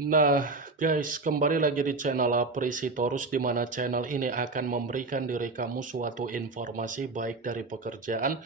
Nah, guys, kembali lagi di channel Aprisitorus, di mana channel ini akan memberikan diri kamu suatu informasi baik dari pekerjaan,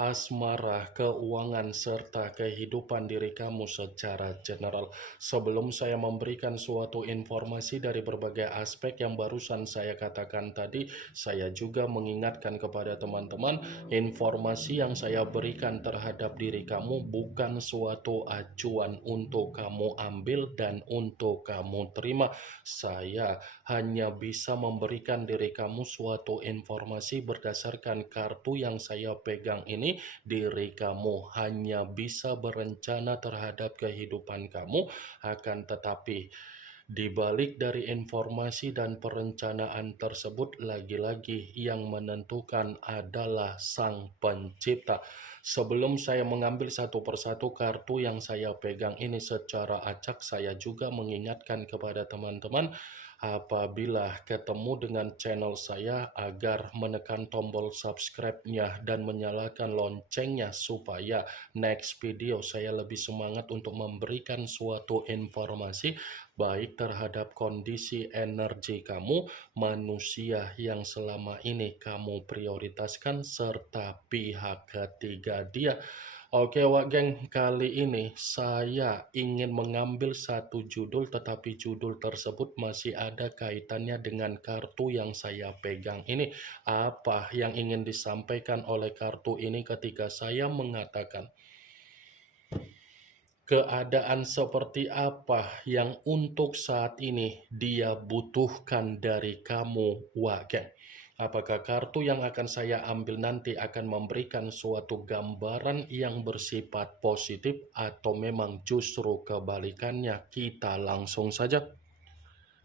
asmara, keuangan, serta kehidupan diri kamu secara general. Sebelum saya memberikan suatu informasi dari berbagai aspek yang barusan saya katakan tadi, saya juga mengingatkan kepada teman-teman, informasi yang saya berikan terhadap diri kamu bukan suatu acuan untuk kamu ambil dan untuk kamu terima. Saya hanya bisa memberikan diri kamu suatu informasi berdasarkan kartu yang saya pegang ini. Diri kamu hanya bisa berencana terhadap kehidupan kamu, akan tetapi di balik dari informasi dan perencanaan tersebut, lagi-lagi yang menentukan adalah Sang Pencipta. Sebelum saya mengambil satu persatu kartu yang saya pegang ini secara acak, saya juga mengingatkan kepada teman-teman apabila ketemu dengan channel saya agar menekan tombol subscribe-nya dan menyalakan loncengnya supaya next video saya lebih semangat untuk memberikan suatu informasi baik terhadap kondisi energi kamu, manusia yang selama ini kamu prioritaskan, serta pihak ketiga dia. Oke Wak Geng, kali ini saya ingin mengambil satu judul, tetapi judul tersebut masih ada kaitannya dengan kartu yang saya pegang ini. Apa yang ingin disampaikan oleh kartu ini ketika saya mengatakan keadaan seperti apa yang untuk saat ini dia butuhkan dari kamu, Wagen? Apakah kartu yang akan saya ambil nanti akan memberikan suatu gambaran yang bersifat positif atau memang justru kebalikannya? Kita langsung saja.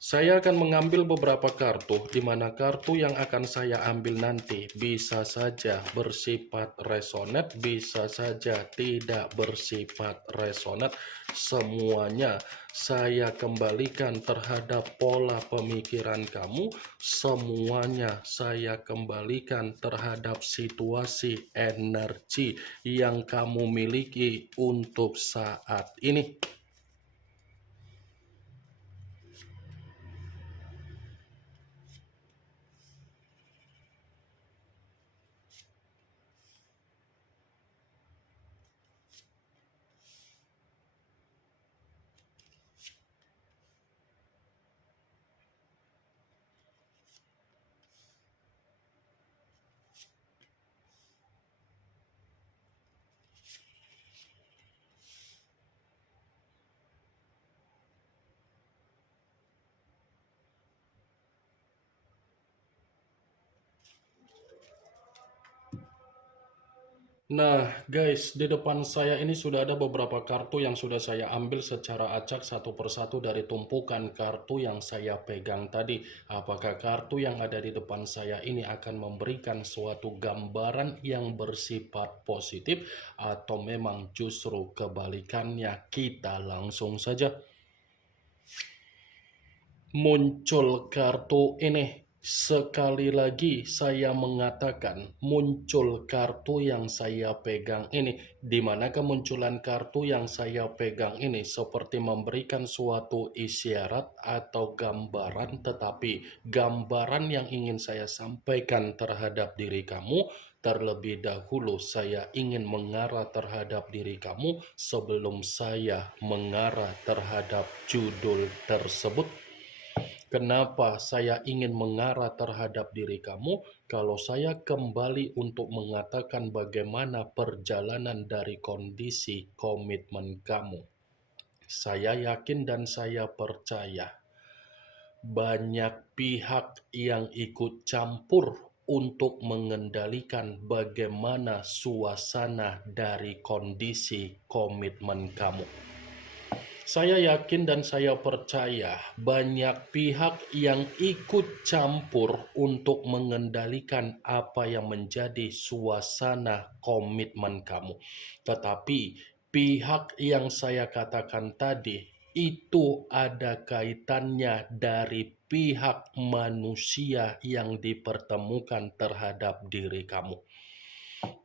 Saya akan mengambil beberapa kartu, di mana kartu yang akan saya ambil nanti bisa saja bersifat resonate, bisa saja tidak bersifat resonate. Semuanya saya kembalikan terhadap pola pemikiran kamu, semuanya saya kembalikan terhadap situasi energi yang kamu miliki untuk saat ini. Nah, guys, di depan saya ini sudah ada beberapa kartu yang sudah saya ambil secara acak satu persatu dari tumpukan kartu yang saya pegang tadi. Apakah kartu yang ada di depan saya ini akan memberikan suatu gambaran yang bersifat positif atau memang justru kebalikannya? Kita langsung saja. Muncul kartu ini. Sekali lagi saya mengatakan muncul kartu yang saya pegang ini, di mana kemunculan kartu yang saya pegang ini seperti memberikan suatu isyarat atau gambaran, tetapi gambaran yang ingin saya sampaikan terhadap diri kamu, terlebih dahulu saya ingin mengarah terhadap diri kamu sebelum saya mengarah terhadap judul tersebut. Kenapa saya ingin mengarah terhadap diri kamu? Kalau saya kembali untuk mengatakan bagaimana perjalanan dari kondisi komitmen kamu, saya yakin dan saya percaya banyak pihak yang ikut campur untuk mengendalikan bagaimana suasana dari kondisi komitmen kamu. Saya yakin dan saya percaya banyak pihak yang ikut campur untuk mengendalikan apa yang menjadi suasana komitmen kamu. Tetapi pihak yang saya katakan tadi itu ada kaitannya dari pihak manusia yang dipertemukan terhadap diri kamu.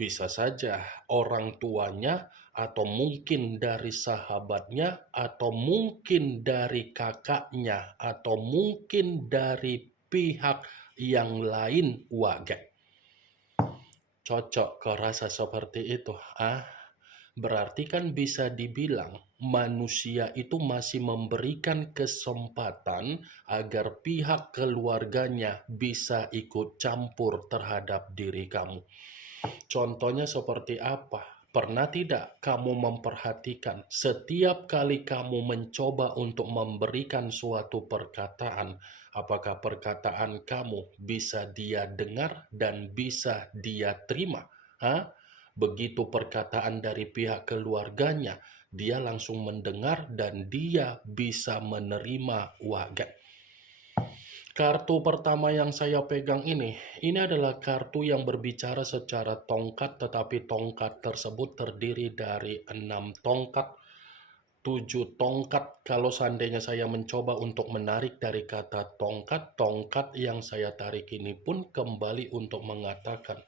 Bisa saja orang tuanya atau mungkin dari sahabatnya, atau mungkin dari kakaknya, atau mungkin dari pihak yang lain, wage. Cocok kau rasa seperti itu, ah? Berarti kan bisa dibilang manusia itu masih memberikan kesempatan agar pihak keluarganya bisa ikut campur terhadap diri kamu. Contohnya seperti apa? Pernah tidak kamu memperhatikan setiap kali kamu mencoba untuk memberikan suatu perkataan, apakah perkataan kamu bisa dia dengar dan bisa dia terima? Hah? Begitu perkataan dari pihak keluarganya, dia langsung mendengar dan dia bisa menerima wagat. Kartu pertama yang saya pegang ini adalah kartu yang berbicara secara tongkat, tetapi tongkat tersebut terdiri dari 6 tongkat, 7 tongkat. Kalau seandainya saya mencoba untuk menarik dari kata tongkat, tongkat yang saya tarik ini pun kembali untuk mengatakan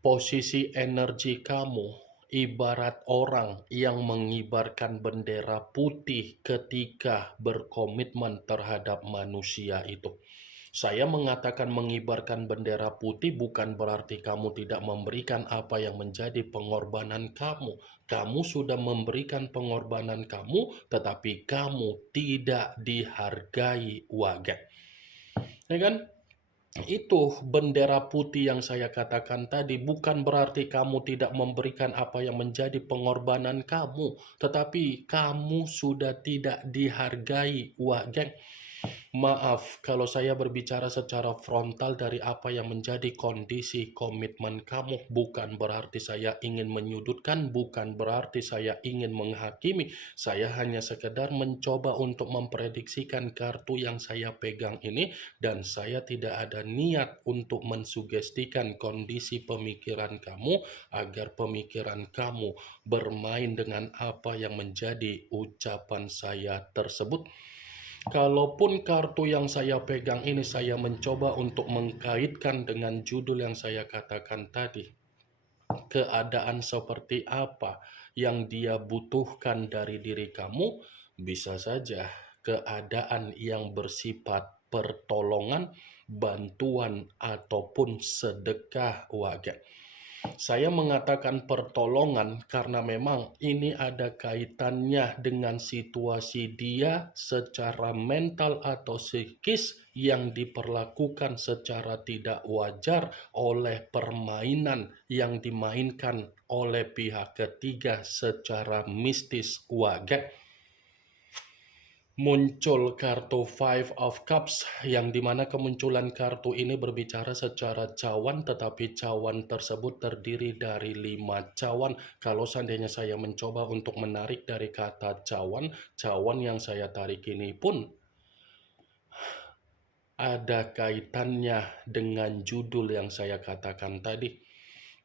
posisi energi kamu ibarat orang yang mengibarkan bendera putih ketika berkomitmen terhadap manusia itu. Saya mengatakan mengibarkan bendera putih bukan berarti kamu tidak memberikan apa yang menjadi pengorbanan kamu. Kamu sudah memberikan pengorbanan kamu, tetapi kamu tidak dihargai wagat. Ya kan? Itu bendera putih yang saya katakan tadi bukan berarti kamu tidak memberikan apa yang menjadi pengorbanan kamu, tetapi kamu sudah tidak dihargai, wah geng. Maaf kalau saya berbicara secara frontal dari apa yang menjadi kondisi komitmen kamu. Bukan berarti saya ingin menyudutkan, bukan berarti saya ingin menghakimi. Saya hanya sekedar mencoba untuk memprediksikan kartu yang saya pegang ini, dan saya tidak ada niat untuk mensugestikan kondisi pemikiran kamu agar pemikiran kamu bermain dengan apa yang menjadi ucapan saya tersebut. Kalaupun kartu yang saya pegang ini saya mencoba untuk mengkaitkan dengan judul yang saya katakan tadi, keadaan seperti apa yang dia butuhkan dari diri kamu, bisa saja keadaan yang bersifat pertolongan, bantuan, ataupun sedekah wagat. Saya mengatakan pertolongan karena memang ini ada kaitannya dengan situasi dia secara mental atau psikis yang diperlakukan secara tidak wajar oleh permainan yang dimainkan oleh pihak ketiga secara mistis wagat. Muncul kartu Five of Cups yang dimana kemunculan kartu ini berbicara secara cawan, tetapi cawan tersebut terdiri dari 5 cawan. Kalau seandainya saya mencoba untuk menarik dari kata cawan, cawan yang saya tarik ini pun ada kaitannya dengan judul yang saya katakan tadi.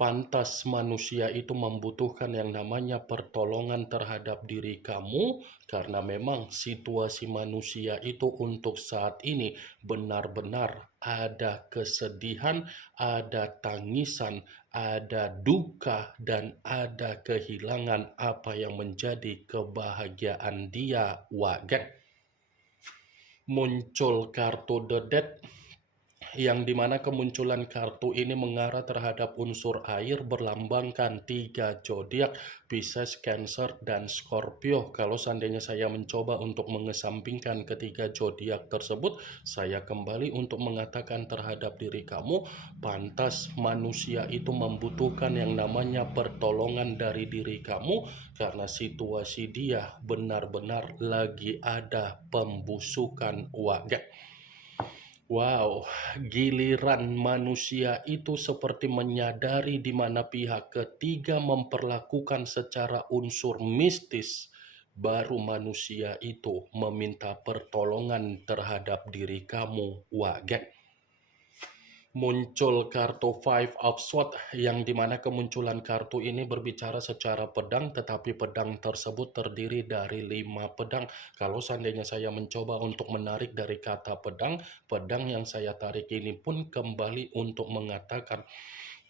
Pantas manusia itu membutuhkan yang namanya pertolongan terhadap diri kamu, karena memang situasi manusia itu untuk saat ini benar-benar ada kesedihan, ada tangisan, ada duka, dan ada kehilangan apa yang menjadi kebahagiaan dia wagat. Muncul kartu The Death yang dimana kemunculan kartu ini mengarah terhadap unsur air berlambangkan 3 zodiak, Pisces, Cancer, dan Scorpio. Kalau seandainya saya mencoba untuk mengesampingkan ketiga zodiak tersebut, saya kembali untuk mengatakan terhadap diri kamu, pantas manusia itu membutuhkan yang namanya pertolongan dari diri kamu, karena situasi dia benar-benar lagi ada pembusukan wagat. Wow, giliran manusia itu seperti menyadari di mana pihak ketiga memperlakukan secara unsur mistis, baru manusia itu meminta pertolongan terhadap diri kamu, wagat. Muncul kartu Five of Swords yang dimana kemunculan kartu ini berbicara secara pedang, tetapi pedang tersebut terdiri dari 5 pedang. Kalau seandainya saya mencoba untuk menarik dari kata pedang, pedang yang saya tarik ini pun kembali untuk mengatakan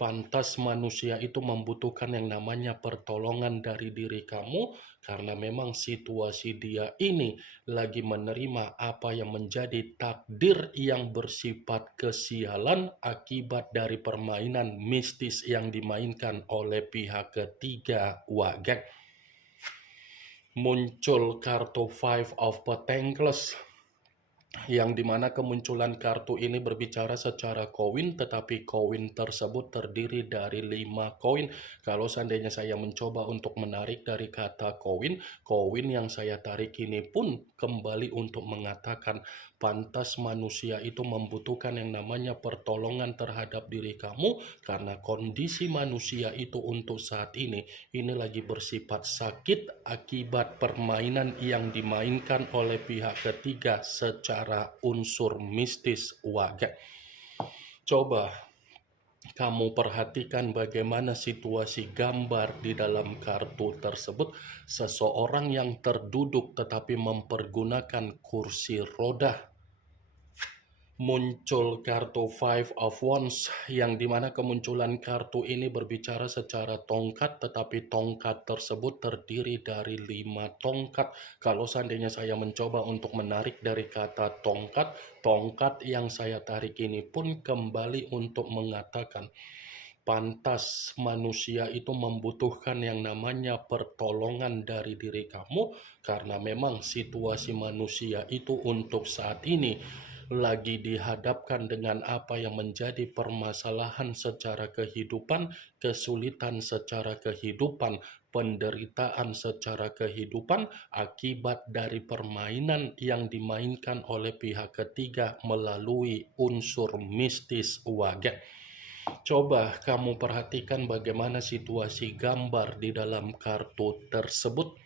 pantas manusia itu membutuhkan yang namanya pertolongan dari diri kamu karena memang situasi dia ini lagi menerima apa yang menjadi takdir yang bersifat kesialan akibat dari permainan mistis yang dimainkan oleh pihak ketiga. Wagek muncul kartu Five of Pentacles yang dimana kemunculan kartu ini berbicara secara koin, tetapi koin tersebut terdiri dari 5 koin. Kalau seandainya saya mencoba untuk menarik dari kata koin, koin yang saya tarik ini pun kembali untuk mengatakan pantas manusia itu membutuhkan yang namanya pertolongan terhadap diri kamu karena kondisi manusia itu untuk saat ini lagi bersifat sakit akibat permainan yang dimainkan oleh pihak ketiga secara unsur mistis. Wagek, coba kamu perhatikan bagaimana situasi gambar di dalam kartu tersebut. Seseorang yang terduduk tetapi mempergunakan kursi roda. Muncul kartu Five of Wands yang dimana kemunculan kartu ini berbicara secara tongkat, tetapi tongkat tersebut terdiri dari 5 tongkat. Kalau seandainya saya mencoba untuk menarik dari kata tongkat, tongkat yang saya tarik ini pun kembali untuk mengatakan pantas manusia itu membutuhkan yang namanya pertolongan dari diri kamu karena memang situasi manusia itu untuk saat ini lagi dihadapkan dengan apa yang menjadi permasalahan secara kehidupan, kesulitan secara kehidupan, penderitaan secara kehidupan akibat dari permainan yang dimainkan oleh pihak ketiga melalui unsur mistis. Wagek, coba kamu perhatikan bagaimana situasi gambar di dalam kartu tersebut.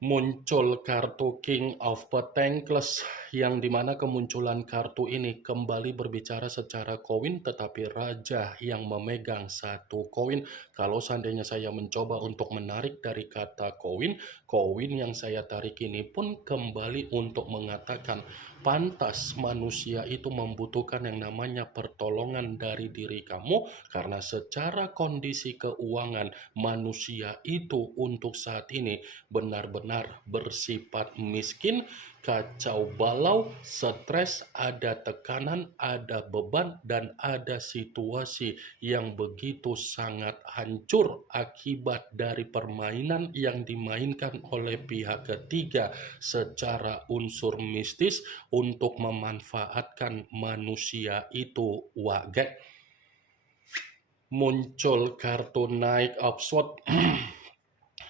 Muncul kartu King of Pentacles yang dimana kemunculan kartu ini kembali berbicara secara koin, tetapi raja yang memegang 1 koin. Kalau seandainya saya mencoba untuk menarik dari kata koin, koin yang saya tarik ini pun kembali untuk mengatakan pantas manusia itu membutuhkan yang namanya pertolongan dari diri kamu karena secara kondisi keuangan manusia itu untuk saat ini benar-benar bersifat miskin, kacau balau, stres, ada tekanan, ada beban, dan ada situasi yang begitu sangat hancur akibat dari permainan yang dimainkan oleh pihak ketiga secara unsur mistis untuk memanfaatkan manusia itu. Wagek, muncul kartu Knight of Swords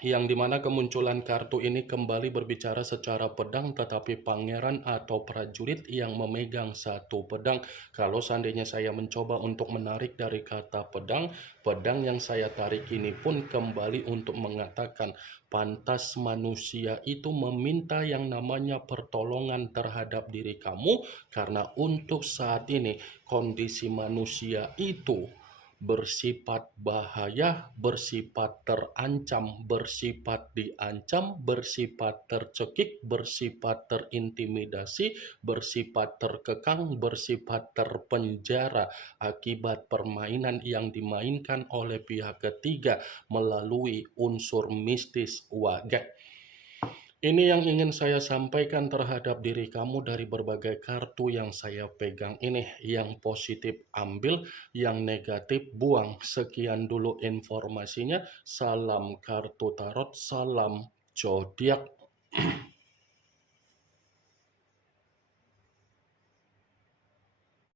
yang dimana kemunculan kartu ini kembali berbicara secara pedang, tetapi pangeran atau prajurit yang memegang 1 pedang. Kalau seandainya saya mencoba untuk menarik dari kata pedang, pedang yang saya tarik ini pun kembali untuk mengatakan pantas manusia itu meminta yang namanya pertolongan terhadap diri kamu karena untuk saat ini kondisi manusia itu bersifat bahaya, bersifat terancam, bersifat diancam, bersifat tercekik, bersifat terintimidasi, bersifat terkekang, bersifat terpenjara akibat permainan yang dimainkan oleh pihak ketiga melalui unsur mistis. Wagek, ini yang ingin saya sampaikan terhadap diri kamu dari berbagai kartu yang saya pegang ini. Yang positif ambil, yang negatif buang. Sekian dulu informasinya. Salam kartu tarot, salam zodiak.